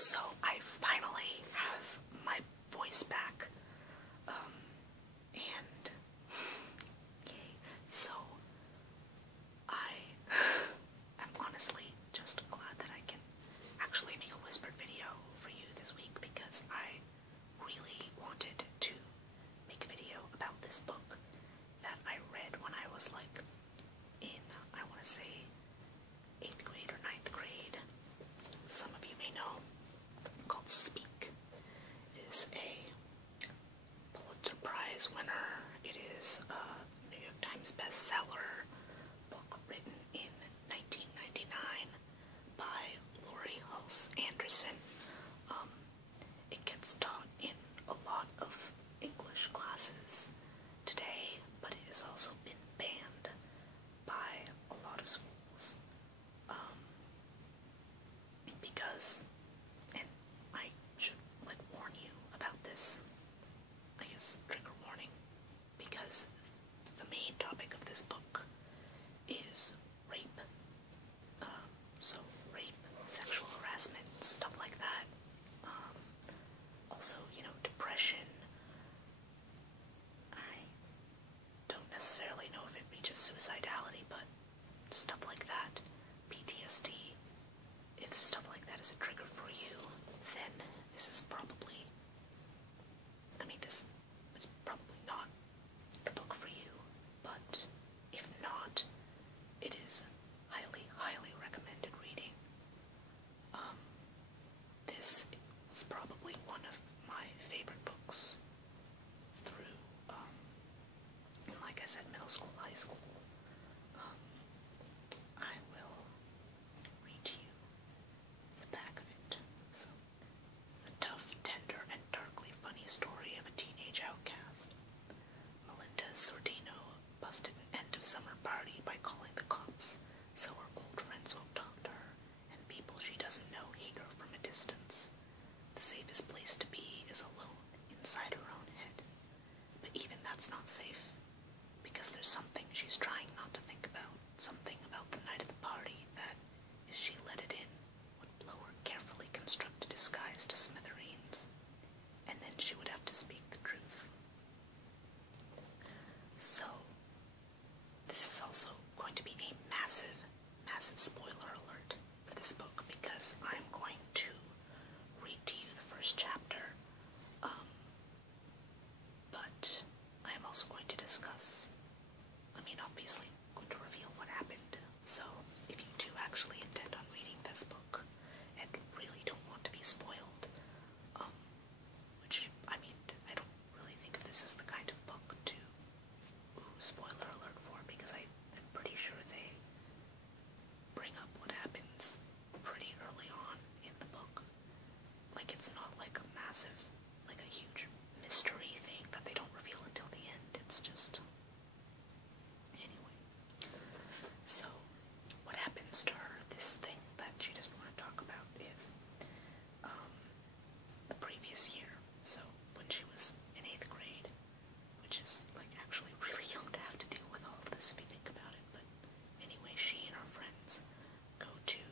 So I finally have my voice back, and yay. So I am honestly just glad that I can actually make a whispered video for you this week, because I really wanted to make a video about this book that I read when I was like in, I want to say, 8th grade or 9th grade. Some of you may know, called Speak. It is a Pulitzer Prize winner. It is a New York Times bestseller book written in 1999 by Laurie Halse Anderson. It gets taught in a lot of English classes today, but it has also been banned by a lot of schools. Because, and I should warn you about this, I guess trigger warning, because the main topic of this book is rape. So rape, sexual harassment, stuff like that. Also, depression. I don't necessarily know if it reaches suicidality, but stuff like that. PTSD. If stuff like that is a trigger for you, then this is probably, this is probably not the book for you, but if not, it is highly, highly recommended reading. This was probably one of my favorite books through, like I said, middle school, high school. I will read to you the back of it. So, the tough, tender, and darkly funny story of a teenage outcast. Melinda Sordino busted an end-of-summer party by calling the cops, so her old friends won't talk to her, and people she doesn't know hate her from a distance. The safest place to be is alone, inside her own head. But even that's not safe, because there's something she's trying not to think about, something about the night of the party that, if she let it in, would blow her carefully constructed disguise to smithereens, and then she would have to speak the truth. So, this is also going to be a massive, massive spoiler alert for this book, because I'm going to read to you the first chapter, but I am also going to discuss, obviously, I'm going to reveal what happened. So, if you do actually intend on reading this book and really don't want to be spoiled, which, I don't really think of this as the kind of book to, spoiler alert for, because I'm pretty sure they bring up what happens pretty early on in the book. It's not like a massive, a huge mystery thing that they don't reveal until the end. It's just, anyway. So, what happens to her, this thing that she doesn't want to talk about, is, the previous year, so when she was in 8th grade, which is, actually really young to have to deal with all of this if you think about it, but anyway, she and her friends go to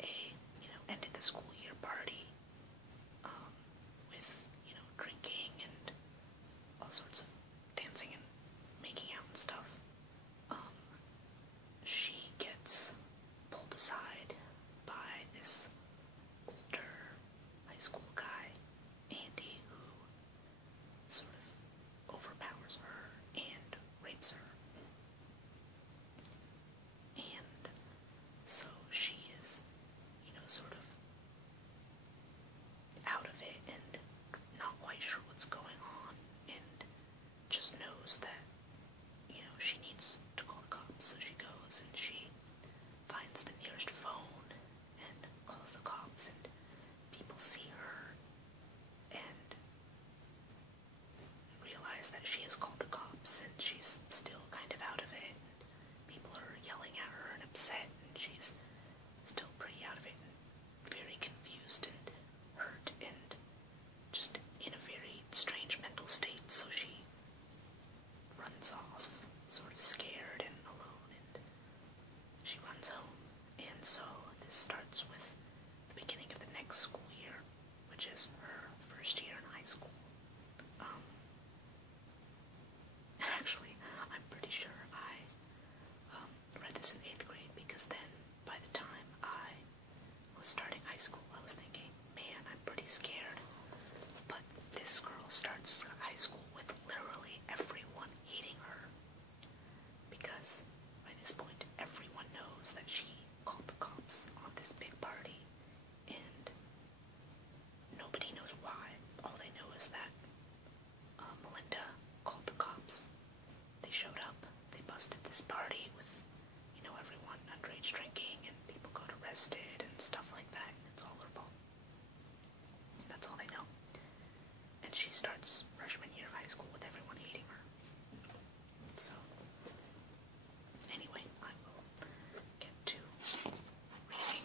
a, end of the school year party, with, drinking and all sorts of dancing and making out and stuff. She gets pulled aside by this older high school guy, Andy, who sort of overpowers her and rapes her. And so she is, sort of out of it and not quite sure what's going on, and just knows that, she needs to call the cops. So she goes and she finds the nearest phone and calls the cops, and people see her and realize that she has called the cops, and she's still kind of out of it, and people are yelling at her and upset, and she's still pretty out of it and very confused and hurt and just in a very strange mental state. So she runs off, sort of scared and alone, and she runs home. And so this starts with the beginning of the next school year, which is her first year in high school. And actually, I'm pretty sure I read this in 8th grade, because then, by the time I was starting high school, I was thinking, man, I'm pretty scared. But this girl starts high school with literally everyone hating her, because by this point, everyone knows that she called the cops on this big party, and nobody knows why. All they know is that Melinda called the cops. They showed up, they busted this party with, everyone underage drinking, and people got arrested and stuff like that. It's all her fault. That's all they know. And she starts freshman year of high school with everyone hating her. So, anyway, I will get to reading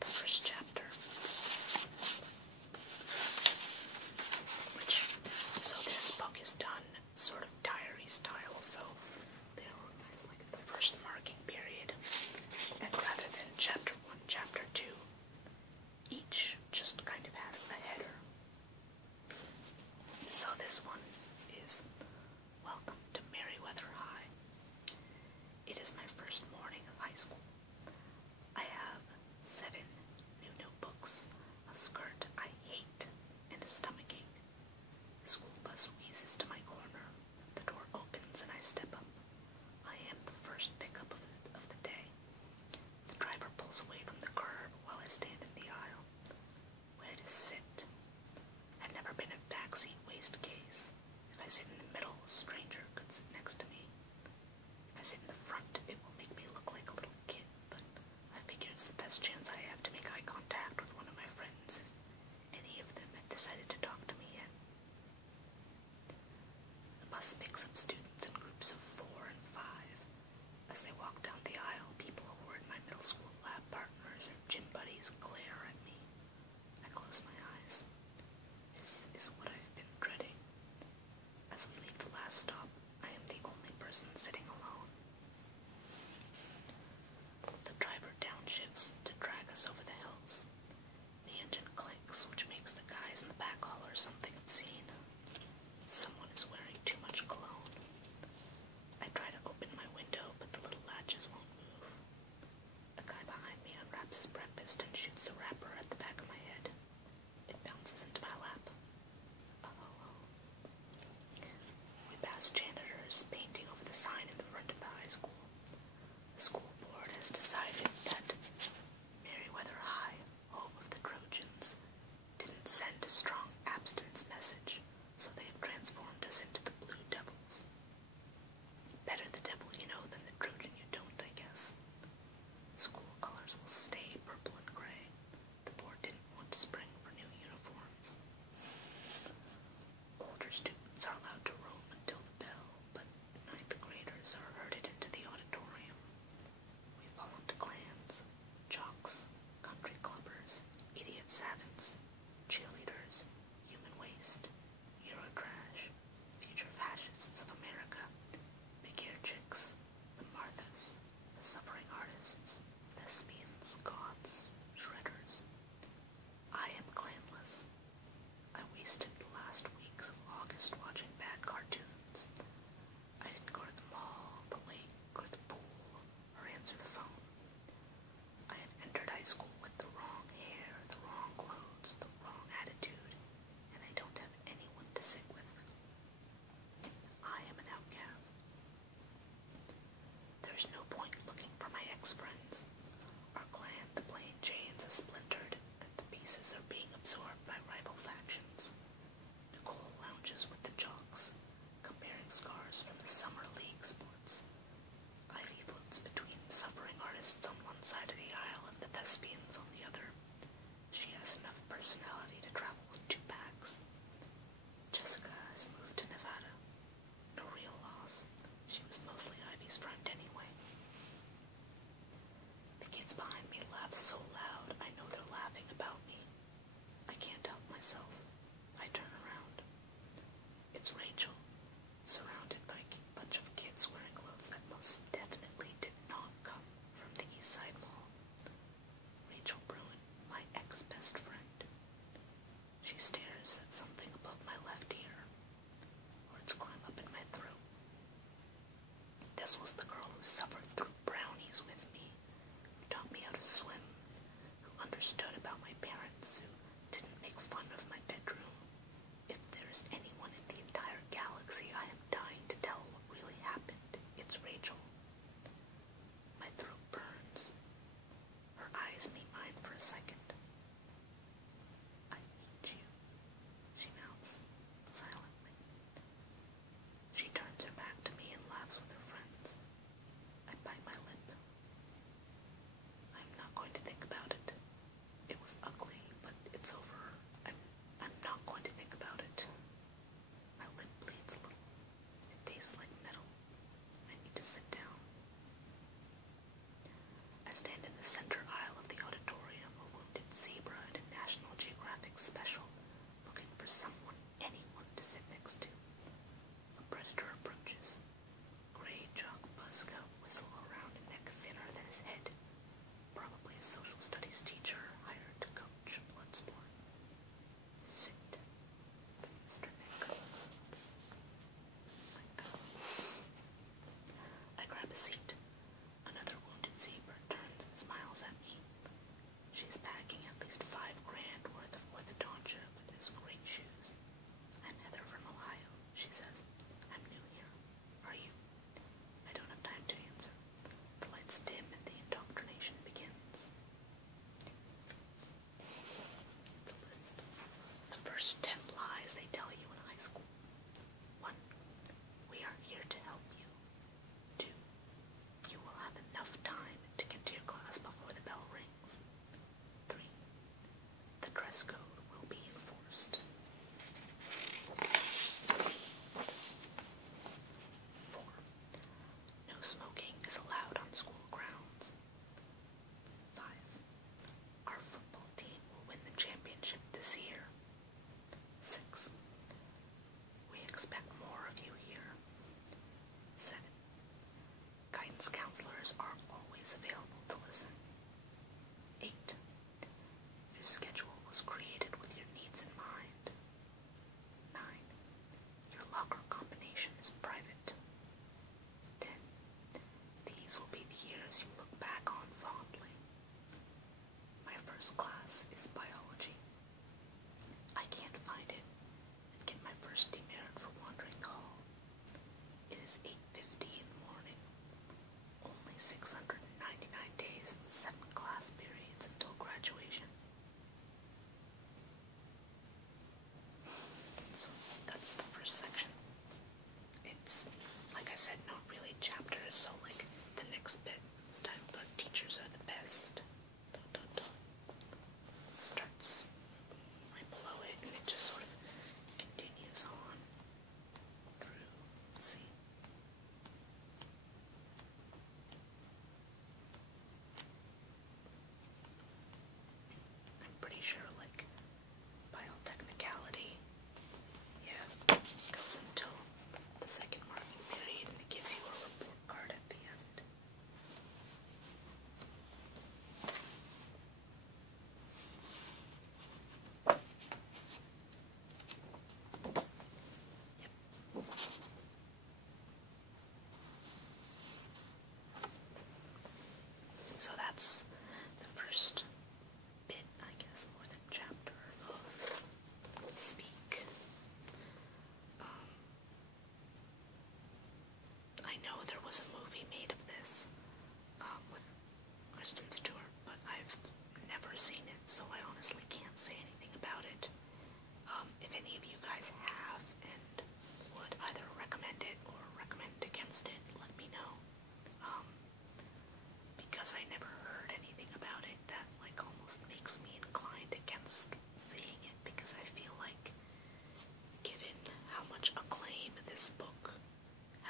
the first chapter. So this book is done sort of diary style, so they're organized like at the first marking period, and rather than chapter 1, chapter 2, each just kind of has a header. So this one is Welcome to Merriweather High. It is my first morning of high school. I have 7 new notebooks, a skirt I hate, and a stomachache. The school bus wheezes to my corner. The door opens and I step up. I am the first pickup of the day. The driver pulls away from the curb while I stand in the aisle. Where to sit? I've never been a backseat waste case. If I sit in the middle, a stranger could sit next to me. If I sit in the front, it will make me look like a little kid, but I figure it's the best chance I have to make eye contact with one of my friends, if any of them have decided to talk to me yet. The bus picks up students in groups of 4 and 5. As they walk down the aisle, people who were in my middle school lab partners or gym buddies glare at me. I close my eyes. This is what I've been dreading. As we leave the last stop, I am the only person sitting alone. The driver downshifts to drag us over the hills. The engine clicks, which makes the guys in the back holler something obscene. Someone is wearing too much cologne. I try to open my window, but the little latches won't move. A guy behind me unwraps his breakfast and shoots the wrapper at the back of my head. It bounces into my lap. Oh. We pass janitors painting over the sign in the front of the high school. The school board has decided that Merriweather High, home of the Trojans, didn't send a strong abstinence message, so they have transformed us into the Blue Devils. Better the devil you know than the Trojan you don't, I guess. School colors will stay purple and gray. The board didn't want to spring for new uniforms. Older students are allowed to roam until the bell, but 9th graders are herded into the auditorium. We fall into clans, jocks, country clubbers, idiot savants, cheerleaders, human waste, Eurotrash, future fascists of America, big-hair chicks, the Marthas, the suffering artists, thespians, goths, shredders. I am clanless. I wasted the last weeks of August watching bad cartoons. I didn't go to the mall, the lake, or the pool, or answer the phone. I have entered high school with the wrong hair, the wrong clothes, the wrong attitude, and I don't have anyone to sit with. I am an outcast. There's no point looking for my ex-friends. Our clan, the Plain Janes, is splintered, and the pieces are being absorbed by rival factions. Nicole lounges with the jocks, comparing scars from the summer league sports. Ivy floats between suffering artists on one side of the aisle and the thespians on the other. She has enough personality to travel with 2 packs. Jessica has moved to Nevada. No real loss. She was mostly Ivy's friend anyway. The kids behind me laugh so loud I know they're laughing about me. I can't help myself. I turn around. It's Rachel, surrounded by a bunch of kids wearing clothes that most definitely did not come from the East Side Mall. Rachel Bruin, my ex-best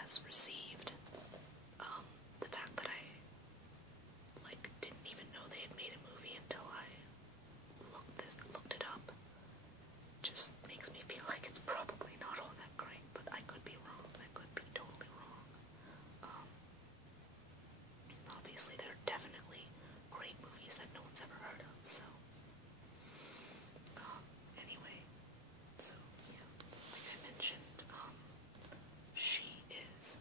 has received. The fact that I, like, didn't even know they had made a movie until I looked it up just makes me feel like it's probably not all that great, but I could be wrong. I could be totally wrong. Obviously, there are definitely great movies that no one's ever heard of, so. Anyway, so, yeah, like I mentioned, she is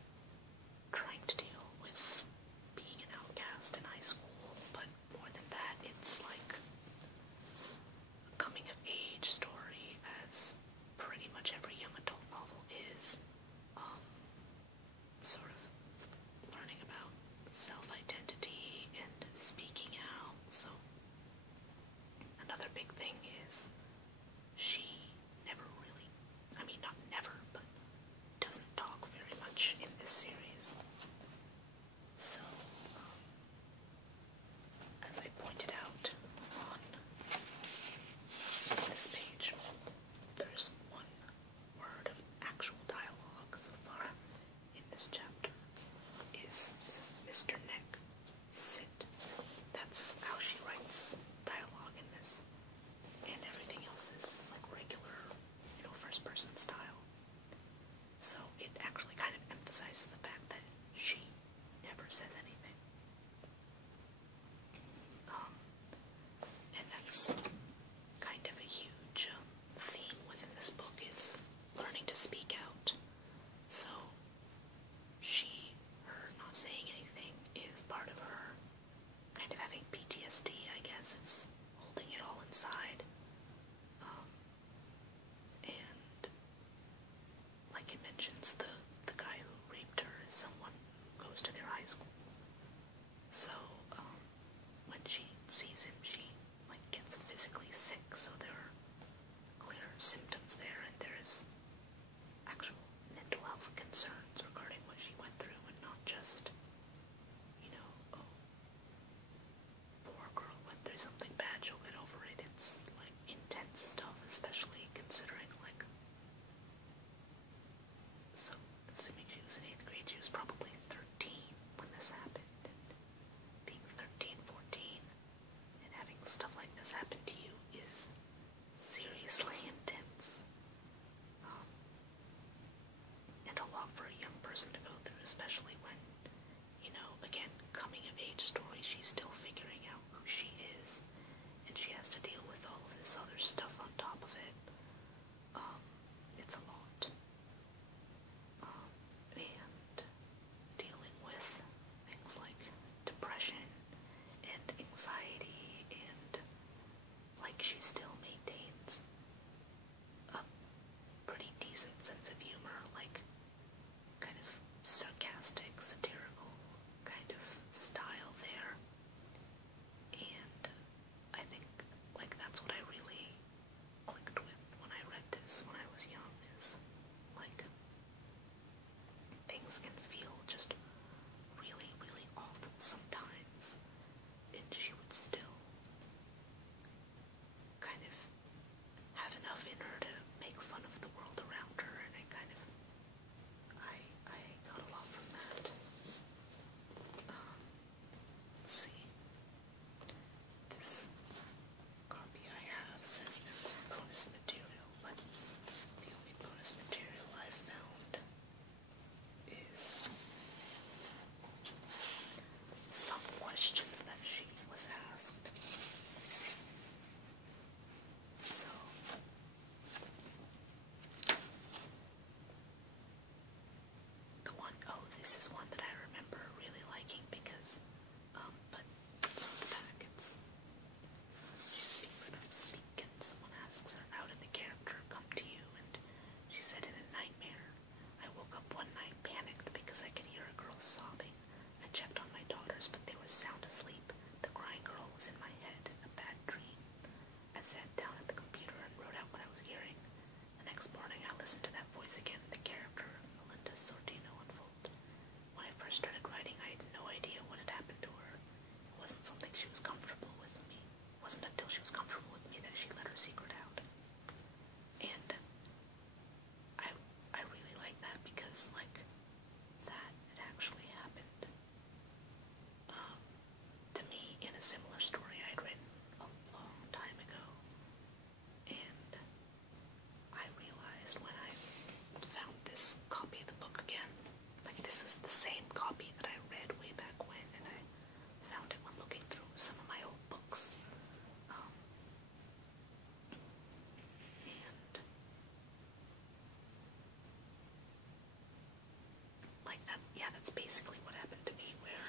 that's basically what happened to me, where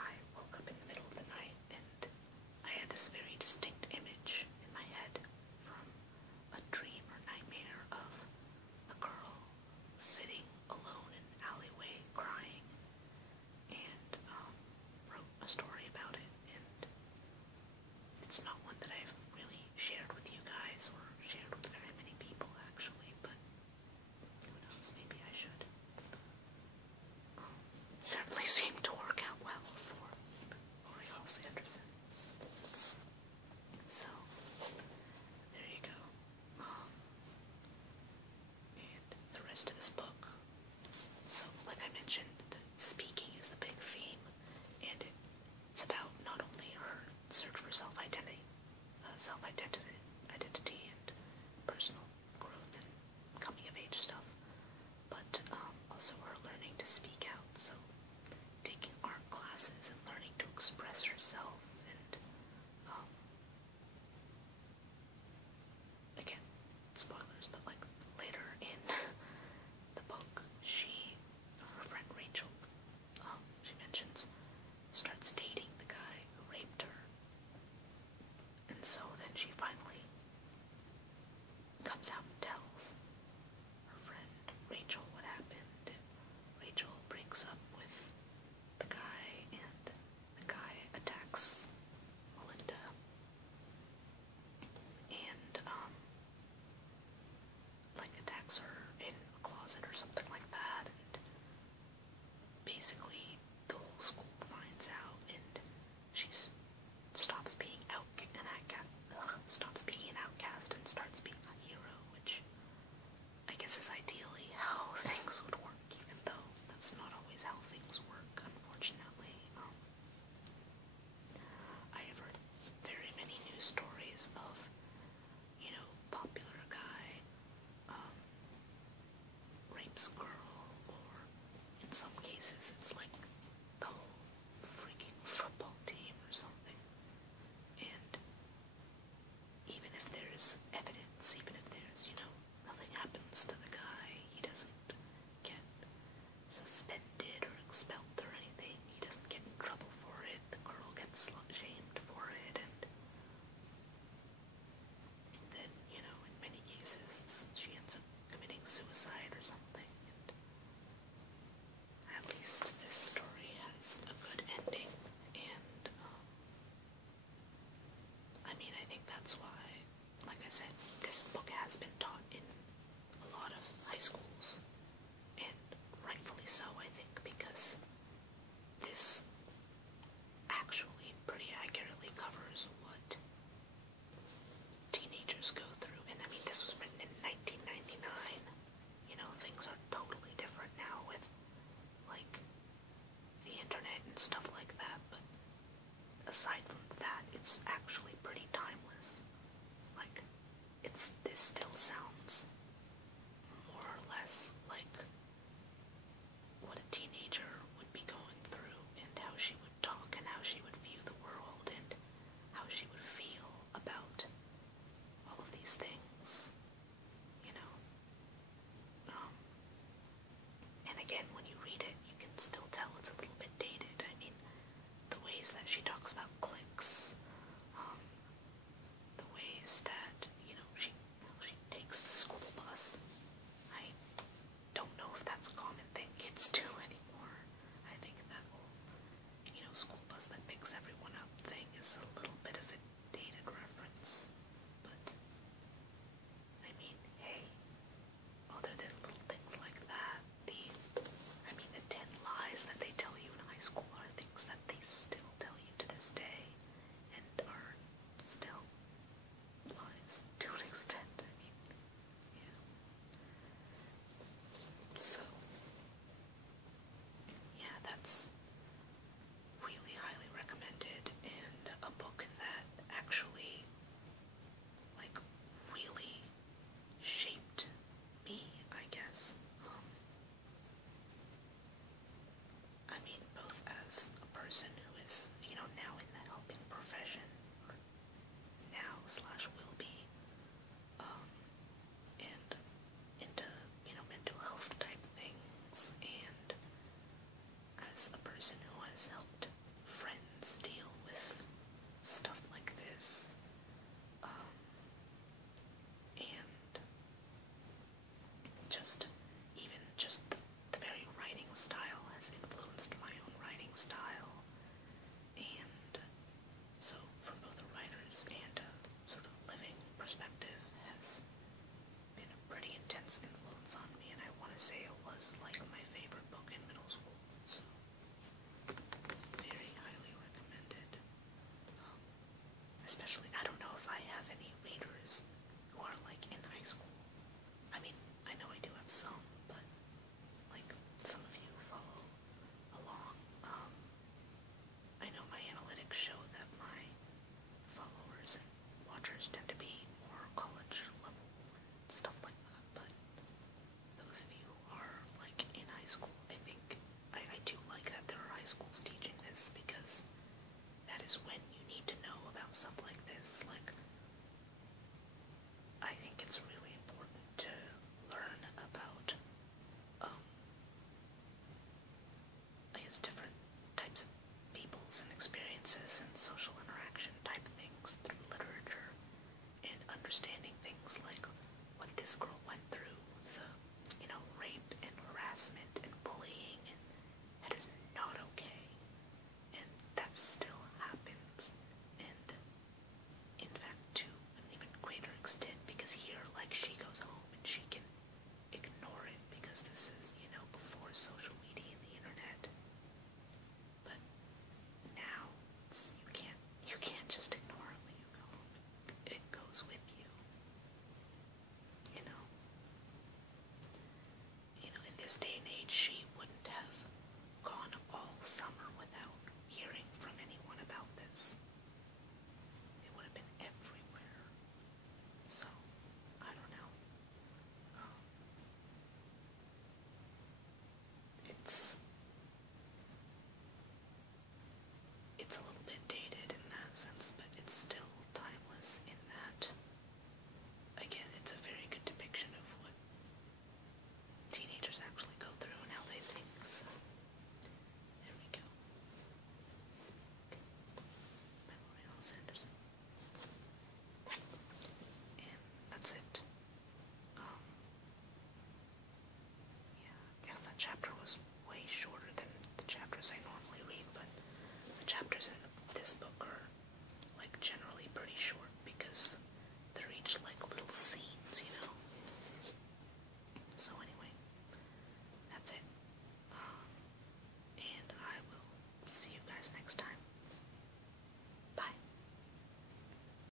I woke up in the middle of the night and I had this very distinct image in my head from a dream or nightmare of a girl sitting alone in an alleyway crying, and wrote a story about it. And it's not one that I've really shared with you guys or shared with very many people, actually, but who knows, maybe I should. It certainly seemed to work out well for Laurie Halse Anderson. So, there you go. And the rest of this book. So, like I mentioned, the speaking is the big theme, and it's about not only her search for self-identity, and personal growth and coming-of-age stuff, but also her learning to speak out. So, taking art classes and learning to express herself, and again, spoilers, but like later in the book, her friend Rachel, she mentions, starts dating the guy who raped her. And so then she finally comes out and tells her friend Rachel what happened. Rachel breaks up with the guy, and the guy attacks Melinda. And, attacks her in a closet or something like that. And basically, the whole school finds out, and she stops being an outcast and starts being a hero, which I guess is ideally how things would work, even though that's not always how things work, unfortunately. I have heard very many news stories of, popular guy rapes girl, or in some cases it's like the whole freaking football team or something. And even if there's evidence, even if there's, nothing happens to the guy, he doesn't get suspended or expelled or anything, he doesn't get in trouble for it, the girl gets slut-shamed for it, and then, in many cases, she ends up committing suicide or something, and at least this story has a good ending, and, I think that's why, like I said, this book has been taught in a lot of high schools, and rightfully so, I think, because this actually pretty accurately covers what teenagers go through. And this was written in 1999. Things are totally different now with, the internet and stuff like that, but aside from that, it's actually pretty timeless. This still sounds more or less like what a teenager would be going through, and how she would talk, and how she would view the world, and how she would feel about all of these things, and again, when you read it, you can still tell it's a little bit dated. The ways that she talks about cliques, the ways that, she takes the school especially, I don't know if I have any readers who are, like, in high school. I mean, I know I do have some, but, like, some of you follow along. I know my analytics show that my followers and watchers tend to be more college level, stuff like that, but those of you who are, like, in high school, I think, I do like that there are high schools teaching this, because that is when you need to know about stuff like this. Like, I think it's really important to learn about, I guess, different types of peoples and experiences and social